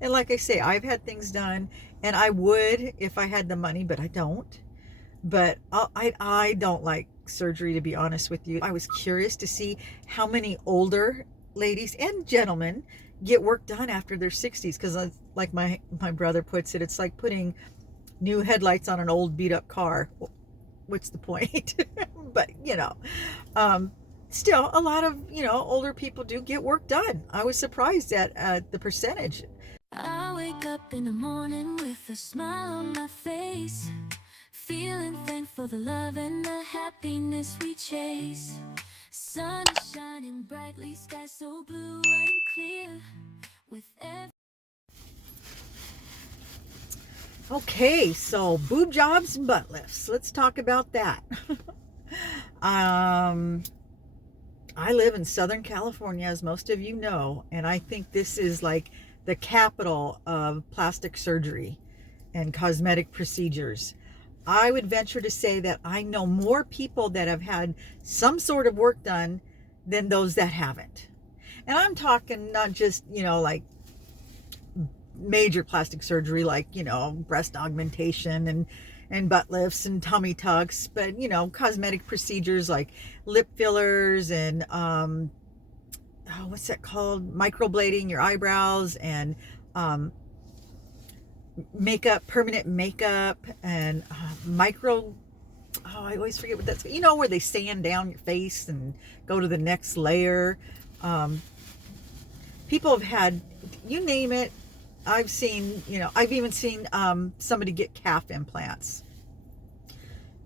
And like I say, I've had things done, and I would if I had the money, but I don't. But I don't like surgery, to be honest with you. I was curious to see how many older ladies and gentlemen get work done after their 60s, because like my brother puts it, it's like putting new headlights on an old beat up car. What's the point? But um, still a lot of older people do get work done. I was surprised at the percentage. I wake up in the morning with a smile on my face, feeling thankful for the love and the happiness we chase. Sun is shining brightly, sky so blue and clear. With every Okay, so boob jobs and butt lifts. Let's talk about that. um, I live in Southern California, as most of you know, and I think this is like the capital of plastic surgery and cosmetic procedures. I would venture to say that I know more people that have had some sort of work done than those that haven't. And I'm talking not just, like major plastic surgery, like, breast augmentation and butt lifts and tummy tucks, but, cosmetic procedures like lip fillers and, what's that called? Microblading your eyebrows and, makeup, permanent makeup, and I always forget what that's, where they sand down your face and go to the next layer. People have had, you name it. I've even seen somebody get calf implants,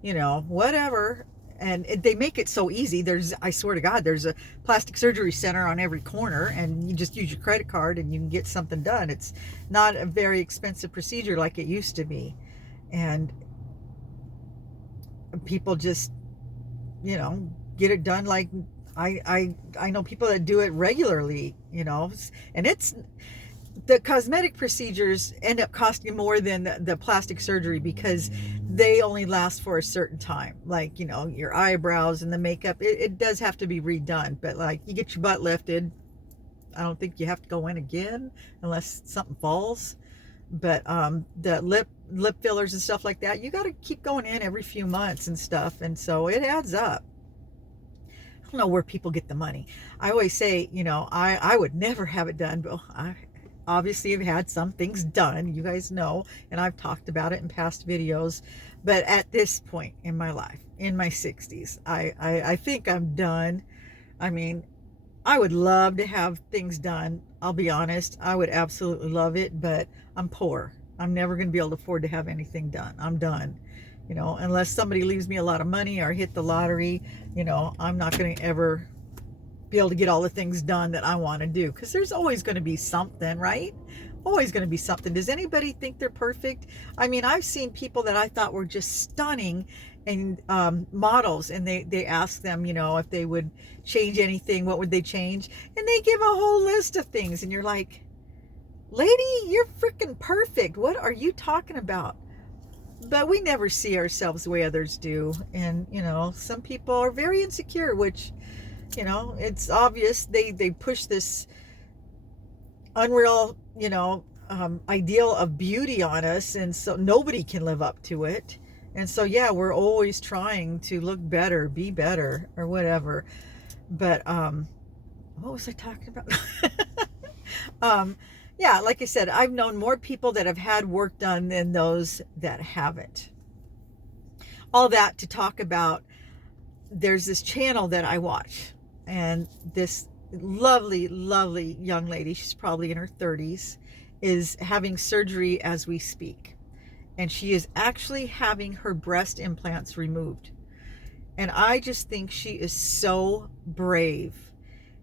whatever. And they make it so easy. I swear to God, there's a plastic surgery center on every corner, and you just use your credit card and you can get something done. It's not a very expensive procedure like it used to be. And people just, get it done. Like I know people that do it regularly, and it's, the cosmetic procedures end up costing more than the plastic surgery because they only last for a certain time. Like, your eyebrows and the makeup, it does have to be redone. But like, you get your butt lifted, I don't think you have to go in again unless something falls. But the lip fillers and stuff like that, you got to keep going in every few months and stuff. And so it adds up. I don't know where people get the money. I always say, I would never have it done, but I obviously have had some things done, you guys know, and I've talked about it in past videos. But at this point in my life, in my 60s, I think I'm done. I mean, I would love to have things done. I'll be honest, I would absolutely love it, but I'm poor. I'm never going to be able to afford to have anything done. I'm done. Unless somebody leaves me a lot of money or hit the lottery, I'm not going to ever be able to get all the things done that I want to do, because there's always going to be something, right? Always going to be something. Does anybody think they're perfect? I mean, I've seen people that I thought were just stunning, and models, and they ask them, if they would change anything, what would they change? And they give a whole list of things, and you're like, lady, you're freaking perfect. What are you talking about? But we never see ourselves the way others do. And some people are very insecure, which, it's obvious. They push this unreal, ideal of beauty on us, and so nobody can live up to it. And so, yeah, we're always trying to look better, be better, or whatever. But what was I talking about? Yeah, like I said, I've known more people that have had work done than those that haven't. All that to talk about, there's this channel that I watch, and this lovely, lovely young lady, she's probably in her 30s, is having surgery as we speak. And she is actually having her breast implants removed. And I just think she is so brave.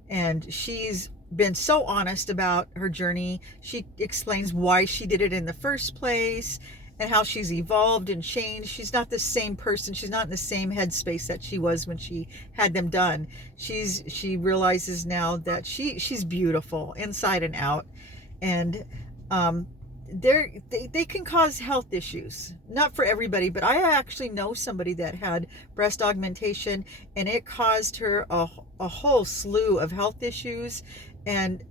And she's been so honest about her journey. She explains why she did it in the first place and how she's evolved and changed. She's not the same person. She's not in the same headspace that she was when she had them done. She realizes now that she's beautiful inside and out. And they can cause health issues. Not for everybody, but I actually know somebody that had breast augmentation, and it caused her a whole slew of health issues. and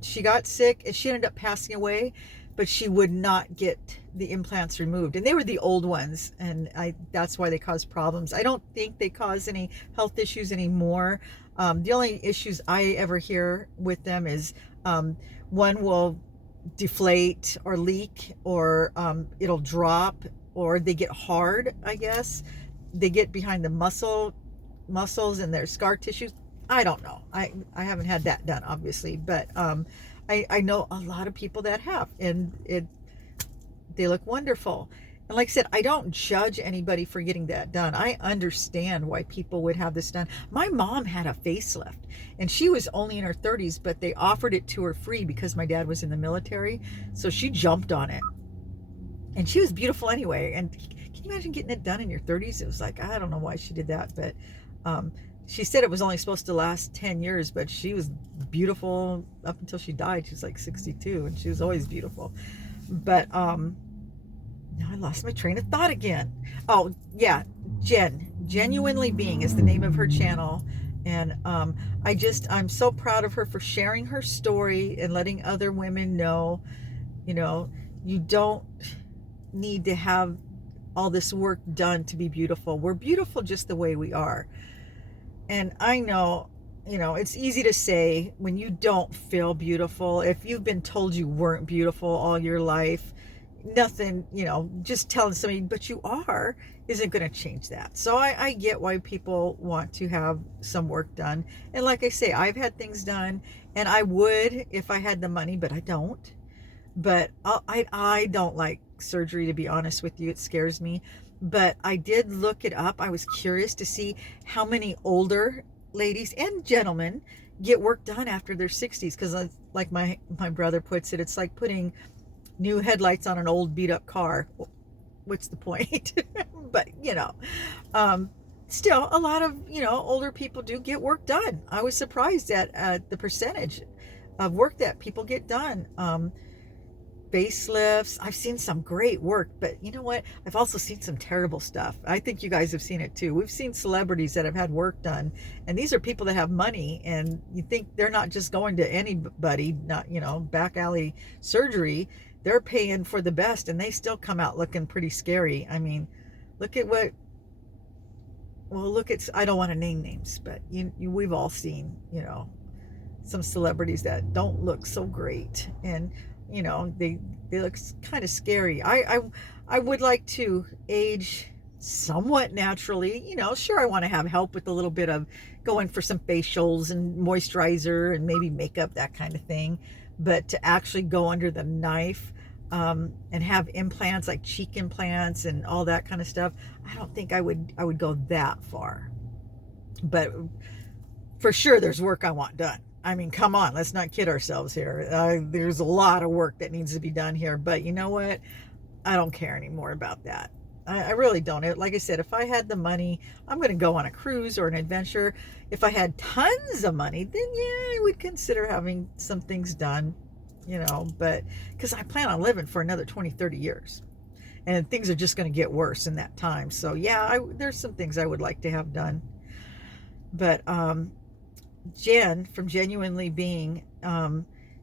she got sick and she ended up passing away, but she would not get the implants removed, and they were the old ones, and that's why they caused problems. I don't think they cause any health issues anymore. The only issues I ever hear with them is one will deflate or leak, or it'll drop, or they get hard, I guess. They get behind the muscles and their scar tissues. I don't know. I haven't had that done, obviously, but I know a lot of people that have, and they look wonderful. And like I said, I don't judge anybody for getting that done. I understand why people would have this done. My mom had a facelift, and she was only in her 30s, but they offered it to her free because my dad was in the military. So she jumped on it. And she was beautiful anyway. And can you imagine getting it done in your 30s? It was like, I don't know why she did that, but she said it was only supposed to last 10 years, but she was beautiful up until she died. She was like 62, and she was always beautiful. But now I lost my train of thought again. Oh, yeah, Genuinely Being is the name of her channel. And I'm so proud of her for sharing her story and letting other women know, you don't need to have all this work done to be beautiful. We're beautiful just the way we are. And I know, it's easy to say when you don't feel beautiful. If you've been told you weren't beautiful all your life, nothing, just telling somebody, but you are, isn't going to change that. So I get why people want to have some work done. And like I say, I've had things done, and I would if I had the money, but I don't. But I don't like surgery, to be honest with you. It scares me. But I did look it up. I was curious to see how many older ladies and gentlemen get work done after their 60s, because like my brother puts it, it's like putting new headlights on an old beat up car. What's the point? But still a lot of older people do get work done. I was surprised at the percentage of work that people get done. Facelifts, I've seen some great work, but you know what, I've also seen some terrible stuff. I think you guys have seen it too. We've seen celebrities that have had work done, and these are people that have money, and you think they're not just going to anybody, not back alley surgery. They're paying for the best, and they still come out looking pretty scary. I mean, look at I don't want to name names, but we've all seen some celebrities that don't look so great, and they look kind of scary. I would like to age somewhat naturally. Sure, I want to have help with a little bit of going for some facials and moisturizer and maybe makeup, that kind of thing. But to actually go under the knife and have implants, like cheek implants and all that kind of stuff, I don't think I would go that far. But for sure, there's work I want done. I mean, come on, let's not kid ourselves here. There's a lot of work that needs to be done here, but you know what? I don't care anymore about that. I really don't. Like I said, if I had the money, I'm going to go on a cruise or an adventure. If I had tons of money, then yeah, I would consider having some things done, but because I plan on living for another 20, 30 years. And things are just going to get worse in that time. So yeah, there's some things I would like to have done. But Jen from Genuinely Being,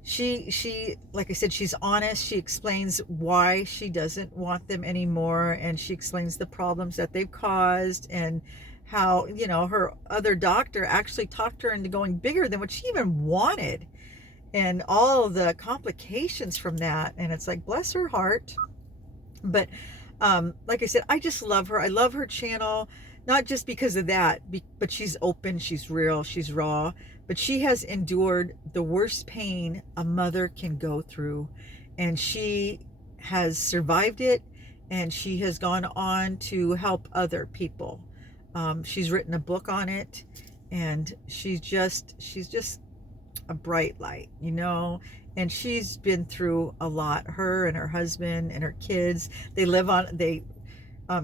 she like I said, she's honest. She explains why she doesn't want them anymore, and she explains the problems that they've caused, and how her other doctor actually talked her into going bigger than what she even wanted, and all the complications from that. And it's like, bless her heart. But like I said, I just love her. I love her channel. Not just because of that, but she's open, she's real, she's raw. But she has endured the worst pain a mother can go through. And she has survived it, and she has gone on to help other people. She's written a book on it, and she's just a bright light, and she's been through a lot. Her and her husband and her kids, they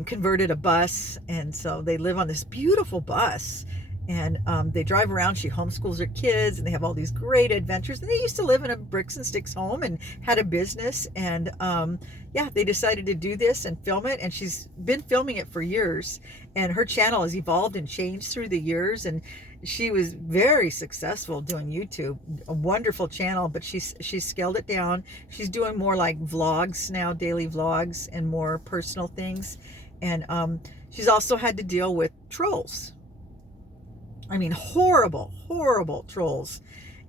converted a bus, and so they live on this beautiful bus, and they drive around. She homeschools her kids, and they have all these great adventures. And they used to live in a bricks and sticks home and had a business, and yeah, they decided to do this and film it, and she's been filming it for years, and her channel has evolved and changed through the years, and she was very successful doing YouTube, a wonderful channel, but she's scaled it down. She's doing more like vlogs now, daily vlogs, and more personal things. And she's also had to deal with trolls. I mean, horrible, horrible trolls.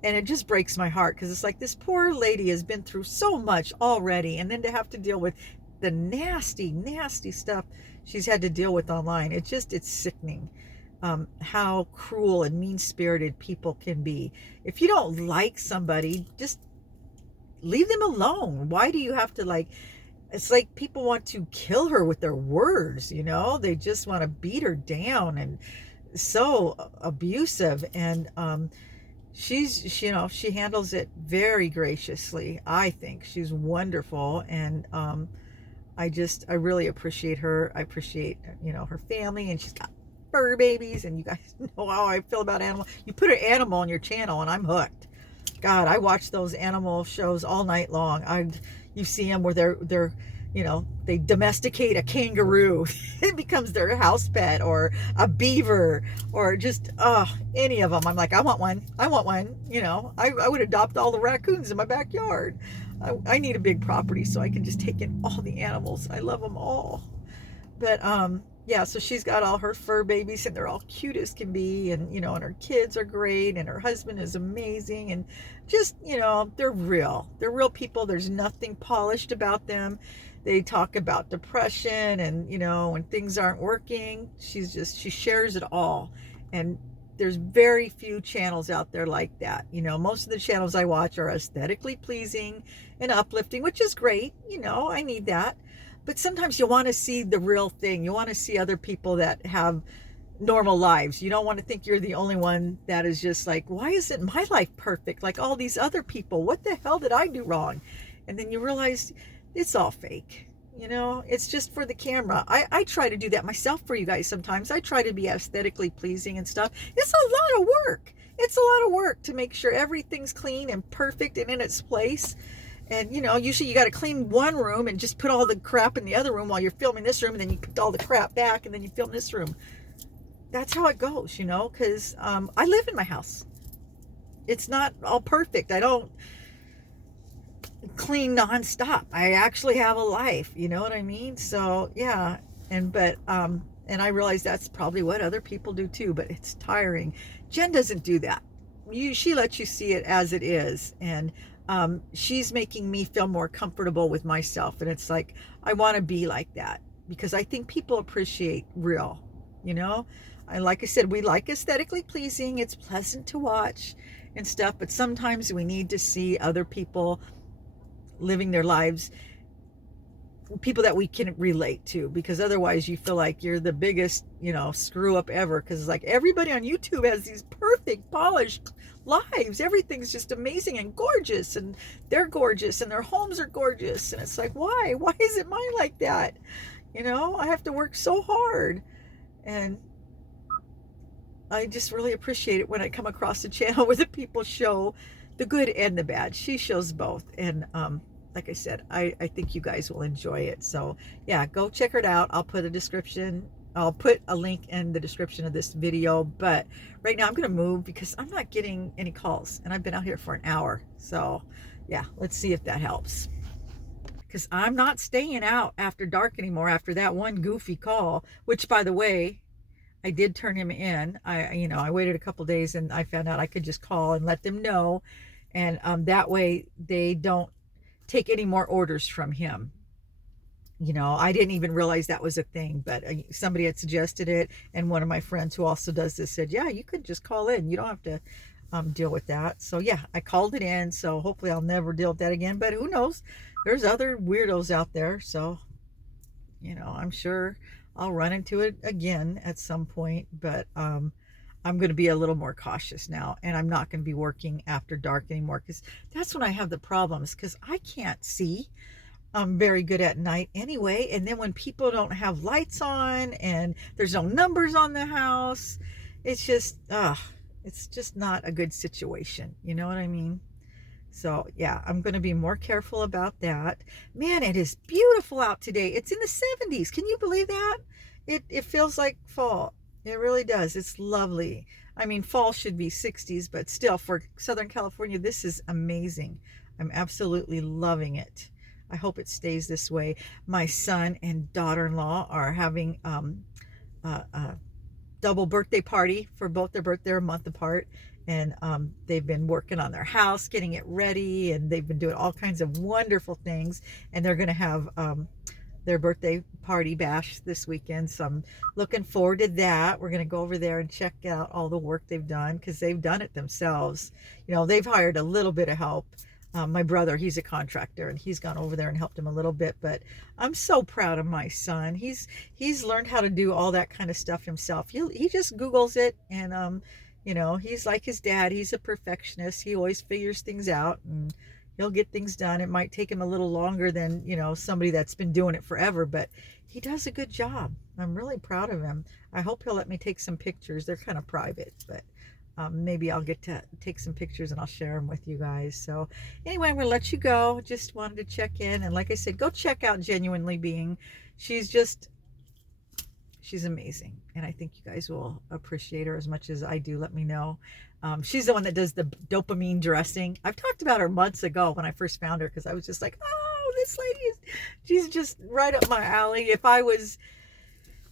And it just breaks my heart because it's like this poor lady has been through so much already, and then to have to deal with the nasty, nasty stuff she's had to deal with online. It's sickening, how cruel and mean-spirited people can be. If you don't like somebody, just leave them alone. Why do you have to, like, it's like people want to kill her with their words, you know? They just want to beat her down, and so abusive. And you know, she handles it very graciously. I think she's wonderful. And I really appreciate her. I appreciate, you know, her family, and she's got fur babies, and you guys know how I feel about animals. You put an animal on your channel and I'm hooked. God, I watch those animal shows all night long. You see them where they're you know, they domesticate a kangaroo. It becomes their house pet, or a beaver, or just any of them. I'm like, I want one. I want one. You know, I would adopt all the raccoons in my backyard. I need a big property so I can just take in all the animals. I love them all. But yeah, so she's got all her fur babies, and they're all cute as can be, and you know, and her kids are great, and her husband is amazing, and just, you know, they're real people. There's nothing polished about them. They talk about depression, and you know, when things aren't working, she shares it all. And there's very few channels out there like that. You know, most of the channels I watch are aesthetically pleasing and uplifting, which is great. You know, I need that. But sometimes you want to see the real thing. You want to see other people that have normal lives. You don't want to think you're the only one that is just like, why isn't my life perfect like all these other people? What the hell did I do wrong? And then you realize it's all fake. You know, it's just for the camera. I try to do that myself for you guys sometimes. I try to be aesthetically pleasing and stuff. It's a lot of work. It's a lot of work to make sure everything's clean and perfect and in its place. And, you know, usually you got to clean one room and just put all the crap in the other room while you're filming this room. And then you put all the crap back and then you film this room. That's how it goes, you know, because I live in my house. It's not all perfect. I don't clean nonstop. I actually have a life. You know what I mean? So, yeah. And I realize that's probably what other people do too, but it's tiring. Jen doesn't do that. She lets you see it as it is. And she's making me feel more comfortable with myself. And it's like, I want to be like that because I think people appreciate real, you know? Like I said, we like aesthetically pleasing. It's pleasant to watch and stuff, but sometimes we need to see other people living their lives, people that we can relate to, because otherwise you feel like you're the biggest, you know, screw up ever. Because like everybody on YouTube has these perfect, polished lives. Everything's just amazing and gorgeous, and they're gorgeous, and their homes are gorgeous. And it's like, why isn't mine like that? You know, I have to work so hard. And I just really appreciate it when I come across a channel where the people show the good and the bad. She shows both. And like I said, I think you guys will enjoy it. So yeah, go check it out. I'll put a link in the description of this video. But right now I'm going to move because I'm not getting any calls. And I've been out here for an hour. So yeah, let's see if that helps. Because I'm not staying out after dark anymore after that one goofy call. Which, by the way, I did turn him in. I waited a couple days and I found out I could just call and let them know. And that way they don't take any more orders from him. You know, I didn't even realize that was a thing, but somebody had suggested it. And one of my friends who also does this said, yeah, you could just call in. You don't have to deal with that. So yeah, I called it in. So hopefully I'll never deal with that again. But who knows? There's other weirdos out there. So, you know, I'm sure I'll run into it again at some point. But I'm going to be a little more cautious now. And I'm not going to be working after dark anymore, because that's when I have the problems, because I can't see very good at night anyway. And then when people don't have lights on and there's no numbers on the house, it's just not a good situation. You know what I mean? So yeah, I'm going to be more careful about that. Man, it is beautiful out today. It's in the 70s. Can you believe that? It feels like fall. It really does. It's lovely. I mean, fall should be 60s, but still, for Southern California, this is amazing. I'm absolutely loving it. I hope it stays this way. My son and daughter-in-law are having a double birthday party for both their birthday, a month apart. And they've been working on their house, getting it ready, and they've been doing all kinds of wonderful things. And they're going to have their birthday party bash this weekend. So I'm looking forward to that. We're going to go over there and check out all the work they've done, because they've done it themselves. You know, they've hired a little bit of help. My brother, he's a contractor, and he's gone over there and helped him a little bit. But I'm so proud of my son. He's learned how to do all that kind of stuff himself. He just Googles it, and you know, he's like his dad. He's a perfectionist. He always figures things out, and he'll get things done. It might take him a little longer than, you know, somebody that's been doing it forever, but he does a good job. I'm really proud of him. I hope he'll let me take some pictures. They're kind of private, but maybe I'll get to take some pictures and I'll share them with you guys. So anyway, I'm going to let you go. Just wanted to check in. And like I said, go check out Genuinely Being. She's amazing. And I think you guys will appreciate her as much as I do. Let me know. She's the one that does the dopamine dressing. I've talked about her months ago when I first found her, because I was just like, oh, this lady she's just right up my alley. If I was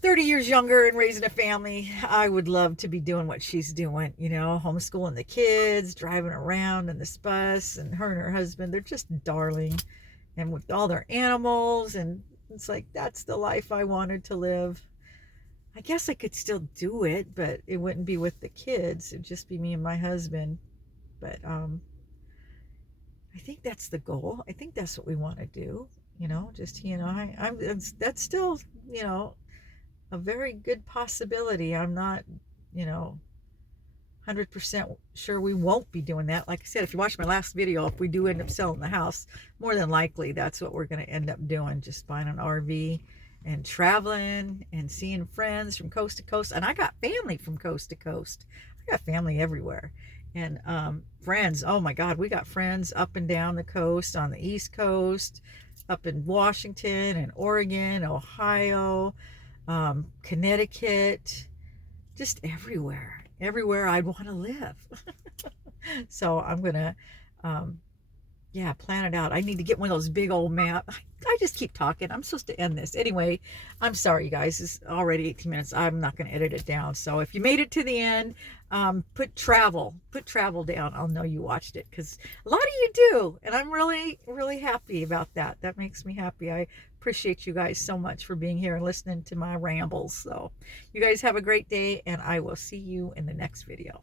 30 years younger and raising a family, I would love to be doing what she's doing, you know, homeschooling the kids, driving around in this bus, and her and her husband, they're just darling. And with all their animals, and it's like, that's the life I wanted to live. I guess I could still do it, but it wouldn't be with the kids. It'd just be me and my husband. But I think that's the goal. I think that's what we want to do, you know, just he and I. That's still, you know, a very good possibility. I'm not, you know, 100% sure we won't be doing that. Like I said, if you watch my last video, if we do end up selling the house, more than likely that's what we're going to end up doing, just buying an RV and traveling and seeing friends from coast to coast. And I got family from coast to coast. I got family everywhere. And friends, oh my God, we got friends up and down the coast, on the East Coast, up in Washington and Oregon, Ohio, Connecticut, just everywhere I'd want to live. So I'm gonna yeah, plan it out. I need to get one of those big old maps. I just keep talking. I'm supposed to end this anyway. I'm sorry, you guys, it's already 18 minutes. I'm not going to edit it down. So if you made it to the end, put travel down. I'll know you watched it, because a lot of you do, and I'm really happy about that. That makes me happy. I appreciate you guys so much for being here and listening to my rambles. So you guys have a great day, and I will see you in the next video.